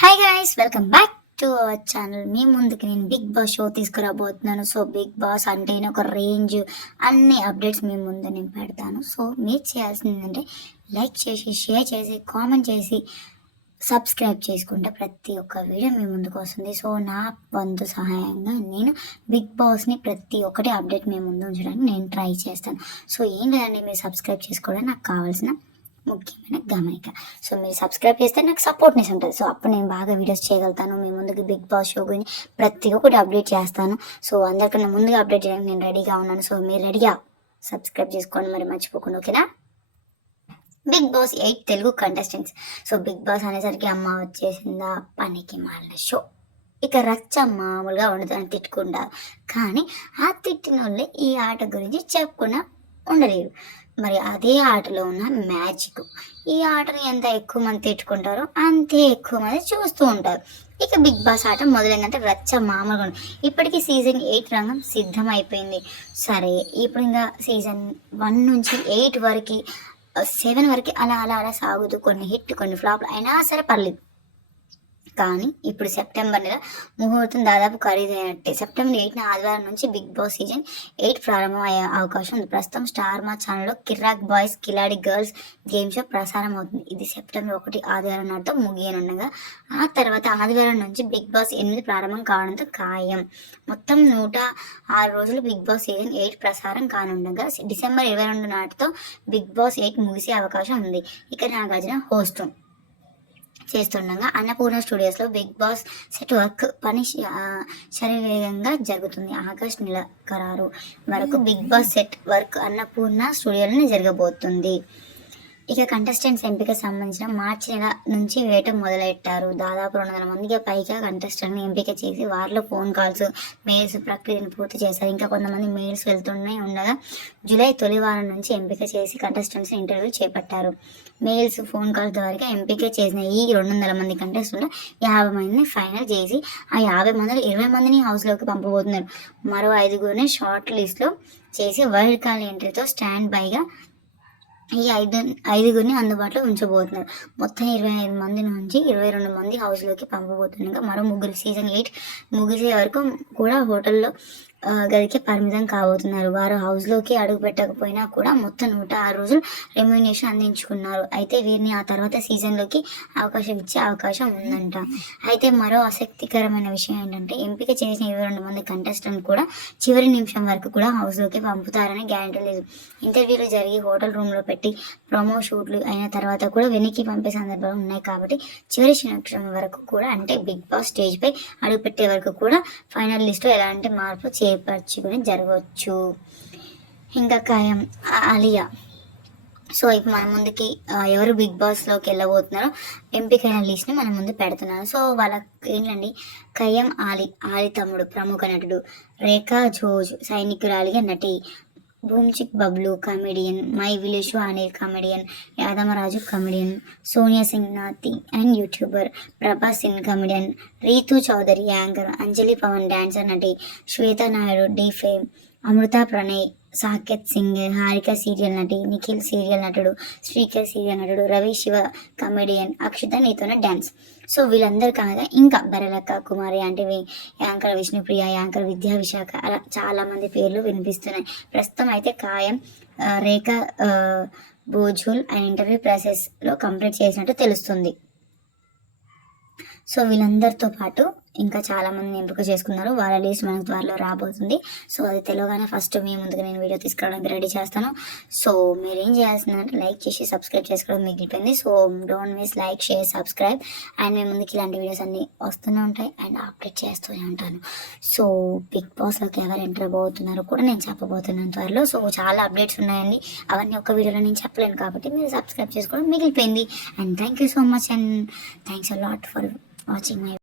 Hi guys, welcome back to our channel. మీ ముందుకి నేను బిగ్ బాస్ షో తీసుకురాబోతున్నాను. సో బిగ్ బాస్ అంటేనే ఒక రేంజ్, అన్ని అప్డేట్స్ మీ ముందు నేను పెడతాను. సో మీరు చేయాల్సింది ఏంటంటే లైక్ చేసి, షేర్ చేసి, కామెంట్ చేసి, సబ్స్క్రైబ్ చేసుకుంటే ప్రతి ఒక్క వీడియో మీ ముందుకు వస్తుంది. సో నా వంతు సహాయంగా నేను బిగ్ బాస్ని ప్రతి ఒక్కటి అప్డేట్ మీ ముందు ఉంచడానికి నేను ట్రై చేస్తాను. సో ఏం లేదండి, మీరు సబ్స్క్రైబ్ చేసుకోవడం నాకు కావాల్సిన ముఖ్యమైన గమనిక. సో మీరు సబ్స్క్రైబ్ చేస్తే నాకు సపోర్ట్నెస్ ఉంటుంది. సో అప్పుడు నేను బాగా వీడియోస్ చేయగలుగుతాను. మీ ముందుకు బిగ్ బాస్ షో గురించి ప్రతి ఒక్కటి అప్డేట్ చేస్తాను. సో అందరికన్నా ముందుగా అప్డేట్ చేయడానికి నేను రెడీగా ఉన్నాను. సో మీరు రెడీగా సబ్స్క్రైబ్ చేసుకోండి, మరి మర్చిపోకుండా, ఓకేనా? Bigg Boss 8 Telugu contestants. So Bigg Boss అనేసరికి అమ్మ వచ్చేసిందా, పనికి మాలిన షో. ఇక రచ్చ మామూలుగా ఉండదని తిట్టుకుంటారు, కానీ ఆ తిట్టిన వాళ్ళే ఈ ఆట గురించి చెప్పకుండా ఉండలేరు. మరి అదే ఆటలో ఉన్న మ్యాజిక్. ఈ ఆటని ఎంత ఎక్కువ మంది తిట్టుకుంటారో అంతే ఎక్కువ మంది చూస్తూ ఉంటారు. ఇక బిగ్ బాస్ ఆట మొదలైందంటే రచ్చ మామూలుగా ఉంది. ఇప్పటికీ సీజన్ 8 రంగం సిద్ధం అయిపోయింది. సరే, ఇప్పుడు ఇంకా సీజన్ 1 నుంచి 8 వరకు, 7 వరకు అలా అలా అలా సాగుతూ కొన్ని హిట్ కొన్ని ఫ్లాప్ అయినా సరే పర్లేదు. కానీ ఇప్పుడు సెప్టెంబర్ నెల ముహూర్తం దాదాపు ఖరీదైనట్టే. సెప్టెంబర్ 8న ఆదివారం నుంచి బిగ్ బాస్ సీజన్ 8 ప్రారంభం అయ్యే అవకాశం ఉంది. ప్రస్తుతం స్టార్ మా ఛానల్లో కిర్రాక్ బాయ్స్ కిలాడి గర్ల్స్ గేమ్ షో ప్రసారం అవుతుంది. ఇది సెప్టెంబర్ 1 ఆదివారం నాటితో ముగియనుండగా, ఆ తర్వాత ఆదివారం నుంచి బిగ్ బాస్ 8 ప్రారంభం కావడంతో ఖాయం. మొత్తం 106 రోజులు బిగ్ బాస్ సీజన్ 8 ప్రసారం కానుండగా, డిసెంబర్ 22 నాటితో బిగ్ బాస్ 8 ముగిసే అవకాశం ఉంది. ఇక నాగార్జున హోస్ట్ చేస్తుండగా అన్నపూర్ణ స్టూడియోస్లో బిగ్ బాస్ సెట్ వర్క్ పని శరవేగంగా జరుగుతుంది. ఆగస్ట్ నెల ఖరారు వరకు Bigg Boss set work Annapurna స్టూడియోలోనే జరగబోతుంది. ఇక కంటెస్టెంట్స్ ఎంపిక సంబంధించిన మార్చి నెల నుంచి వేట మొదలెట్టారు. దాదాపు 200 మందికి పైగా కంటెస్టెంట్ని ఎంపిక చేసి వారిలో ఫోన్ కాల్స్, మెయిల్స్ ప్రక్రియను పూర్తి చేశారు. ఇంకా కొంతమంది మెయిల్స్ వెళ్తూనే ఉండగా జూలై తొలి వారం నుంచి ఎంపిక చేసి కంటెస్టెంట్స్ ఇంటర్వ్యూ చేపట్టారు. మెయిల్స్, ఫోన్ కాల్స్ ద్వారా ఎంపిక చేసిన ఈ 200 మంది కంటెస్టెంట్లు 50 మందిని ఫైనల్ చేసి ఆ 50 మందిలో 20 మందిని హౌస్లోకి పంపబోతున్నారు. మరో 5గురిని షార్ట్ లిస్ట్లో చేసి వైల్డ్ కార్డ్ ఎంట్రీతో స్టాండ్ బైగా ఈ 5గురిని అందుబాటులో ఉంచబోతున్నారు. మొత్తం 25 మంది నుంచి 22 మంది హౌస్లోకి పంపబోతున్నారు. మరో 3 సీజన్ 8 ముగిసే వరకు కూడా హోటల్లో గదికి పరిమితం కాబోతున్నారు. వారు హౌస్లోకి అడుగు పెట్టకపోయినా కూడా మొత్తం 106 రోజులు రెమ్యునేషన్ అందించుకున్నారు. అయితే వీరిని ఆ తర్వాత సీజన్లోకి అవకాశం ఇచ్చే అవకాశం ఉందంట. అయితే మరో ఆసక్తికరమైన విషయం ఏంటంటే, ఎంపిక చేసిన 22 మంది కంటెస్టెంట్ కూడా చివరి నిమిషం వరకు కూడా హౌస్లోకి పంపుతారని గ్యారంటీ లేదు. ఇంటర్వ్యూలు జరిగి హోటల్ రూమ్లో పెట్టి ప్రమో షూట్లు అయిన తర్వాత కూడా వెనక్కి పంపే సందర్భాలు ఉన్నాయి. కాబట్టి చివరి నిమిషం వరకు కూడా, అంటే బిగ్ బాస్ స్టేజ్పై అడుగుపెట్టే వరకు కూడా ఫైనల్ లిస్ట్లో ఎలాంటి మార్పు చేపర్చుకుని జరగవచ్చు. ఇంకా ఖాయం ఆలియా. సో ఇప్పుడు మన ముందుకి ఎవరు బిగ్ బాస్లోకి వెళ్ళబోతున్నారో ఎంపికైన లిస్ట్ని మన ముందు పెడుతున్నారు. సో వాళ్ళకి ఏంటండి, ఖయ్యం ఆలి తమ్ముడు ప్రముఖ నటుడు, రేఖా జోజ్ సైనికురాలిగా నటి, బూమ్చిక్ Bablu comedian, my village Anil comedian, Yadamaraju comedian, Sonia Singh నాతి and youtuber, Prabhas Singh comedian, Ritu Chowdary anchor, Anjali Pavan dancer నటి, శ్వేతా నాయుడు డి ఫేమ్, అమృత ప్రణయ్, సాకేత్ సింగ్, హారిక సీరియల్ నటి, నిఖిల్ సీరియల్ నటుడు, శ్రీకర్ సీరియల్ నటుడు, రవి శివ కామెడియన్, అక్షిత నీతోనే డ్యాన్స్. సో వీళ్ళందరూ కాగా ఇంకా బరలక్క కుమారి అంటే యాంకర్ విష్ణుప్రియ, యాంకర్ విద్యా విశాఖ, అలా చాలామంది పేర్లు వినిపిస్తున్నాయి. ప్రస్తుతం అయితే ఖాయం రేఖా బోజుల్ అండ్ ఇంటర్వ్యూ ప్రాసెస్లో కంప్లీట్ చేసినట్టు తెలుస్తుంది. సో వీళ్ళందరితో పాటు ఇంకా చాలామంది ఎంపిక చేసుకున్నారు. వాళ్ళ లిస్ట్ మనకు త్వరలో రాబోతుంది. సో అది తెలియగానే ఫస్ట్ మీ ముందుగా నేను వీడియో తీసుకురావడానికి రెడీ చేస్తాను. సో మీరు ఏం చేయాల్సిందంటే లైక్ చేసి సబ్స్క్రైబ్ చేసుకోవడం మిగిలిపోయింది. So don't miss like, share, subscribe. And మీ ముందుకి ఇలాంటి వీడియోస్ అన్నీ వస్తూనే ఉంటాయి అండ్ అప్డేట్ చేస్తూనే ఉంటాను. సో బిగ్ బాస్లోకి ఎవరు ఎంటర్ అవ్వబోతున్నారో కూడా నేను చెప్పబోతున్నాను త్వరలో. సో చాలా అప్డేట్స్ ఉన్నాయండి, అవన్నీ ఒక వీడియోలో నేను చెప్పలేను కాబట్టి మీరు సబ్స్క్రైబ్ చేసుకోవడం మిగిలిపోయింది. And thank you so much and thanks a lot for watching my